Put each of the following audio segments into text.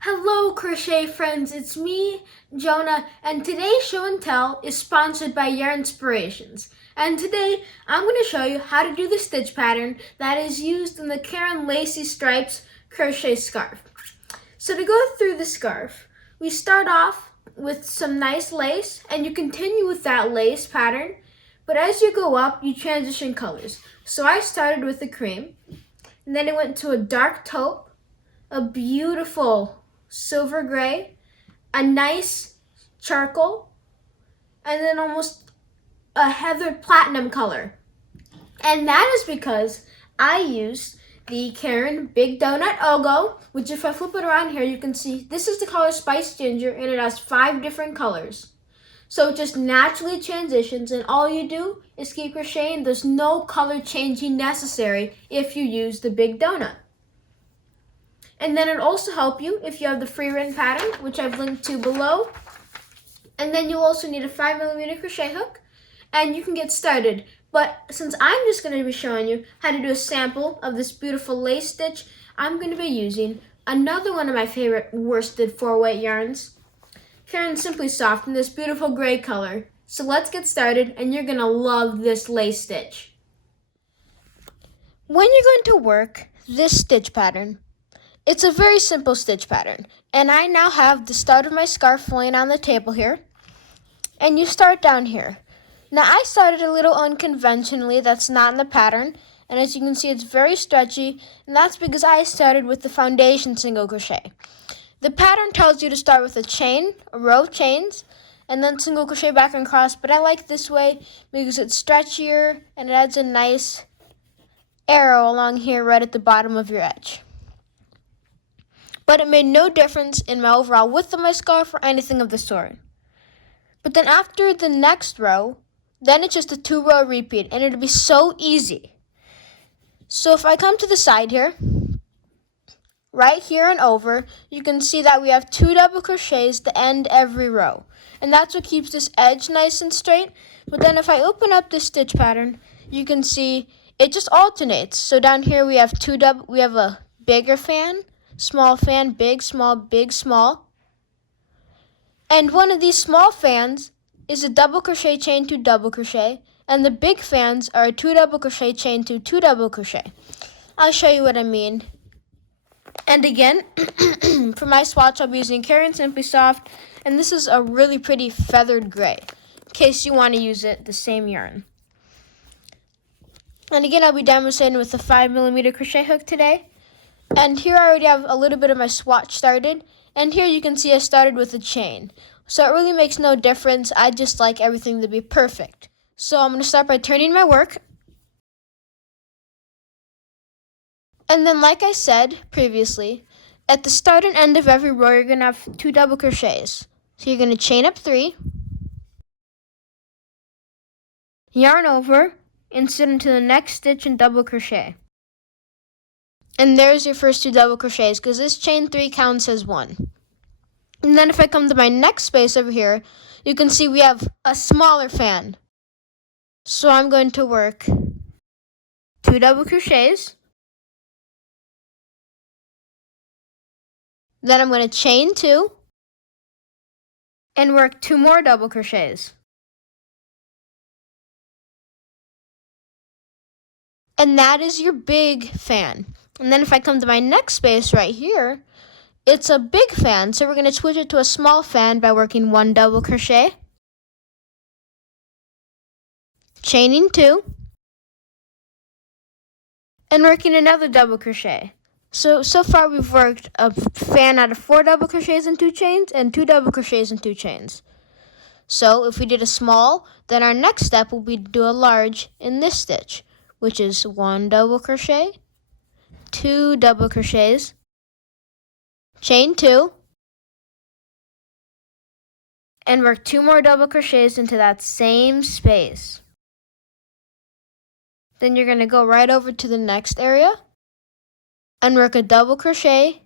Hello, crochet friends. It's me, Jonah, and today's show and tell is sponsored by Yarn Inspirations. And today I'm going to show you how to do the stitch pattern that is used in the Caron Lacy Stripes crochet scarf. So to go through the scarf, we start off with some nice lace, and you continue with that lace pattern, but as you go up, you transition colors. So I started with the cream, and then it went to a dark taupe, a beautiful silver gray, a nice charcoal, and then almost a heathered platinum color. And that is because I used the Caron Big Donut O'Go, which if I flip it around here, you can see this is the color Spice Ginger, and it has 5 different colors. So it just naturally transitions, and all you do is keep crocheting. There's no color changing necessary if you use the Big Donut. And then it'll also help you if you have the free written pattern, which I've linked to below. And then you'll also need a 5mm crochet hook, and you can get started. But since I'm just going to be showing you how to do a sample of this beautiful lace stitch, I'm going to be using another one of my favorite worsted 4-weight yarns, Caron Simply Soft, in this beautiful gray color. So let's get started, and you're going to love this lace stitch. When you're going to work this stitch pattern, it's a very simple stitch pattern, and I now have the start of my scarf laying on the table here, and you start down here. Now I started a little unconventionally, that's not in the pattern, and as you can see it's very stretchy, and that's because I started with the foundation single crochet. The pattern tells you to start with a chain, a row of chains, and then single crochet back and across, but I like this way because it's stretchier and it adds a nice arrow along here right at the bottom of your edge. But it made no difference in my overall width of my scarf or anything of the sort. But then after the next row, then it's just a 2-row repeat, and it'll be so easy. So if I come to the side here, right here and over, you can see that we have 2 double crochets to end every row. And that's what keeps this edge nice and straight. But then if I open up this stitch pattern, you can see it just alternates. So down here we have a bigger fan, small fan, big, small, big, small. And one of these small fans is a double crochet chain to double crochet, and the big fans are a 2 double crochet chain to 2 double crochet. I'll show you what I mean. And again, for my swatch, I'll be using Caron Simply Soft, and this is a really pretty feathered gray, in case you want to use it, the same yarn. And again, I'll be demonstrating with the 5mm crochet hook today. And here I already have a little bit of my swatch started. And here you can see I started with a chain. So it really makes no difference. I just like everything to be perfect. So I'm going to start by turning my work. And then like I said previously, at the start and end of every row, you're going to have 2 double crochets. So you're going to chain up 3, yarn over, insert into the next stitch and double crochet. And there's your first 2 double crochets, because this chain 3 counts as 1. And then if I come to my next space over here, you can see we have a smaller fan. So I'm going to work 2 double crochets. Then I'm going to chain 2 and work 2 more double crochets. And that is your big fan. And then if I come to my next space right here, it's a big fan, so we're going to switch it to a small fan by working 1 double crochet, chaining 2, and working another double crochet. So far we've worked a fan out of 4 double crochets and 2 chains, and 2 double crochets and 2 chains. So if we did a small, then our next step will be to do a large in this stitch, which is 1 double crochet, 2 double crochets, chain 2, and work 2 more double crochets into that same space. Then you're going to go right over to the next area and work a double crochet,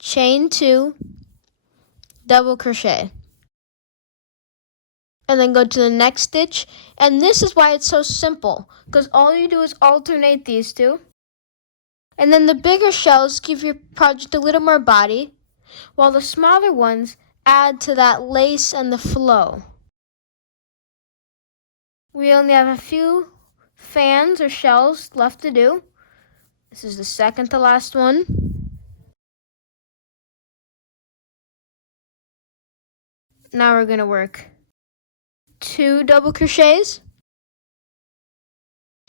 chain 2, double crochet. And then go to the next stitch. And this is why it's so simple, because all you do is alternate these 2. And then the bigger shells give your project a little more body. while the smaller ones add to that lace and the flow. We only have a few fans or shells left to do. This is the second to last one. Now we're going to work 2 double crochets,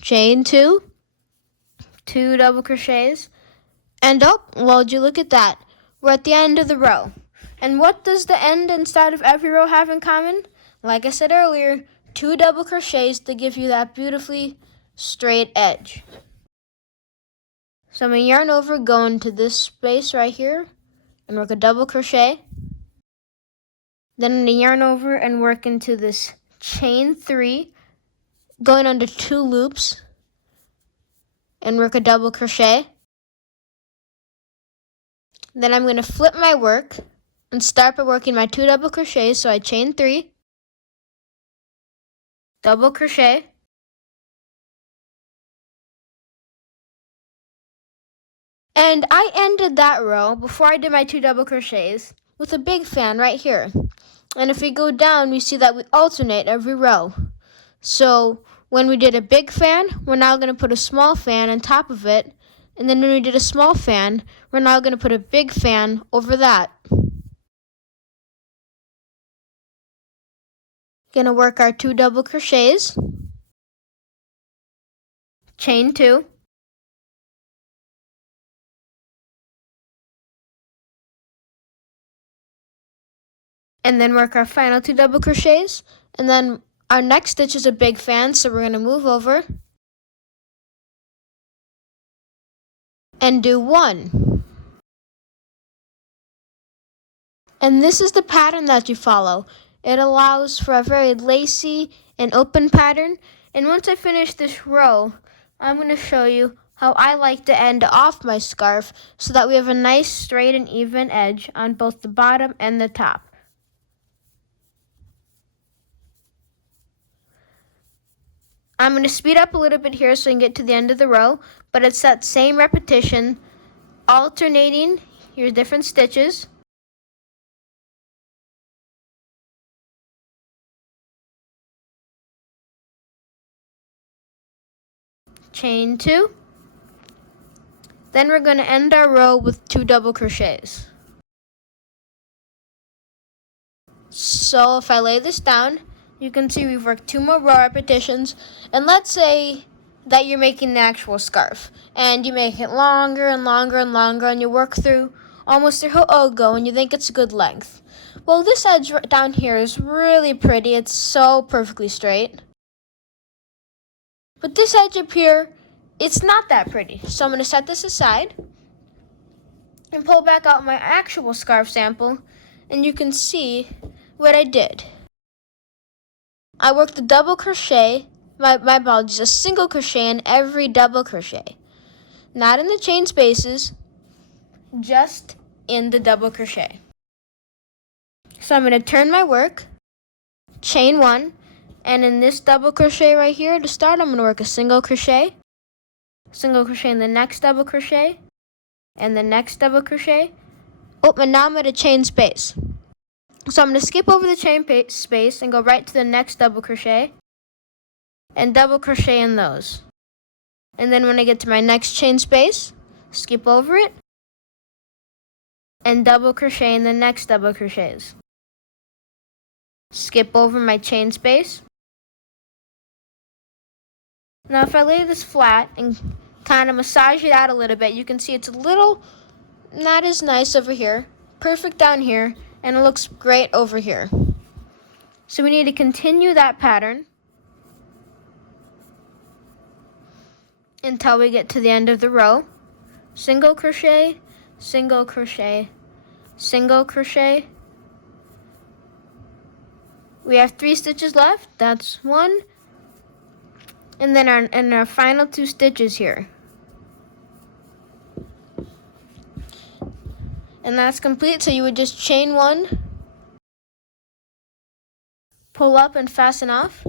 chain 2, 2 double crochets, and would you look at that? We're at the end of the row. And what does the end and start of every row have in common? Like I said earlier, 2 double crochets to give you that beautifully straight edge. So I'm going to yarn over, go into this space right here, and work a double crochet. Then I'm going to yarn over and work into this chain 3, going under 2 loops, and work a double crochet. Then I'm going to flip my work and start by working my 2 double crochets. So I chain 3, double crochet, and I ended that row before I did my 2 double crochets with a big fan right here. And if we go down, we see that we alternate every row. So when we did a big fan, we're now going to put a small fan on top of it. And then when we did a small fan, we're now going to put a big fan over that. Going to work our 2 double crochets, chain 2, and then work our final 2 double crochets. And then our next stitch is a big fan, so we're going to move over and do 1. And this is the pattern that you follow. It allows for a very lacy and open pattern. And once I finish this row, I'm going to show you how I like to end off my scarf so that we have a nice straight and even edge on both the bottom and the top. I'm going to speed up a little bit here so I can get to the end of the row, but it's that same repetition, alternating your different stitches. Chain 2. Then we're going to end our row with 2 double crochets. So if I lay this down, you can see we've worked 2 more row repetitions. And let's say that you're making the actual scarf, and you make it longer and longer and longer, and you work through almost your whole O'Go, and you think it's a good length. Well, this edge down here is really pretty. It's so perfectly straight. But this edge up here, it's not that pretty. So I'm going to set this aside and pull back out my actual scarf sample, and you can see what I did. I worked a double crochet, my apologies, a single crochet in every double crochet. Not in the chain spaces, just in the double crochet. So I'm going to turn my work, chain 1, and in this double crochet right here to start, I'm going to work a single crochet in the next double crochet, and the next double crochet. And now I'm at a chain space. So I'm going to skip over the chain space and go right to the next double crochet and double crochet in those. And then when I get to my next chain space, skip over it and double crochet in the next double crochets. Skip over my chain space. Now if I lay this flat and kind of massage it out a little bit, you can see it's a little not as nice over here, perfect down here, and it looks great over here. So we need to continue that pattern until we get to the end of the row. Single crochet, single crochet, single crochet. We have 3 stitches left. That's 1. And then our final 2 stitches here. And that's complete. So you would just chain 1, pull up and fasten off.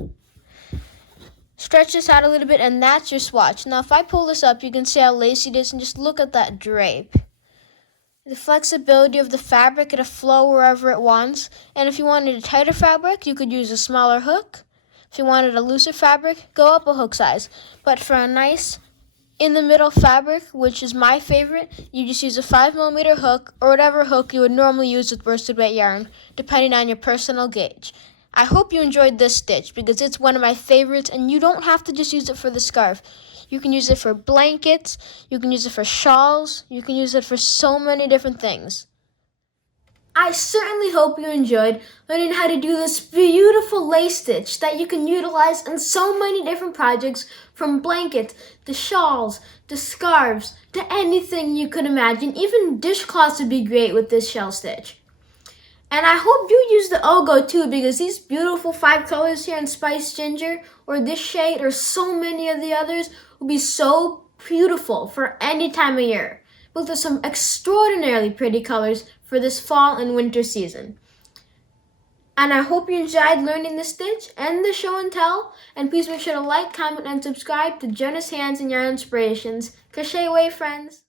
Stretch this out a little bit, and that's your swatch. Now if I pull this up, you can see how lacy it is, and just look at that drape. the flexibility of the fabric, it'll flow wherever it wants. And if you wanted a tighter fabric, you could use a smaller hook. If you wanted a looser fabric, go up a hook size. But for a nice in-the-middle fabric, which is my favorite, you just use a 5mm hook or whatever hook you would normally use with worsted weight yarn, depending on your personal gauge. I hope you enjoyed this stitch because it's one of my favorites, and you don't have to just use it for the scarf. You can use it for blankets, you can use it for shawls, you can use it for so many different things. I certainly hope you enjoyed learning how to do this beautiful lace stitch that you can utilize in so many different projects, from blankets to shawls to scarves to anything you could imagine. Even dishcloths would be great with this shell stitch. And I hope you use the O'Go too, because these beautiful 5 colors here in Spice Ginger, or this shade, or so many of the others, will be so beautiful for any time of year. Both are some extraordinarily pretty colors for this fall and winter season. And I hope you enjoyed learning the stitch and the show and tell. And please make sure to like, comment, and subscribe to Jonah's Hands and Yarn Inspirations. Crochet away, friends!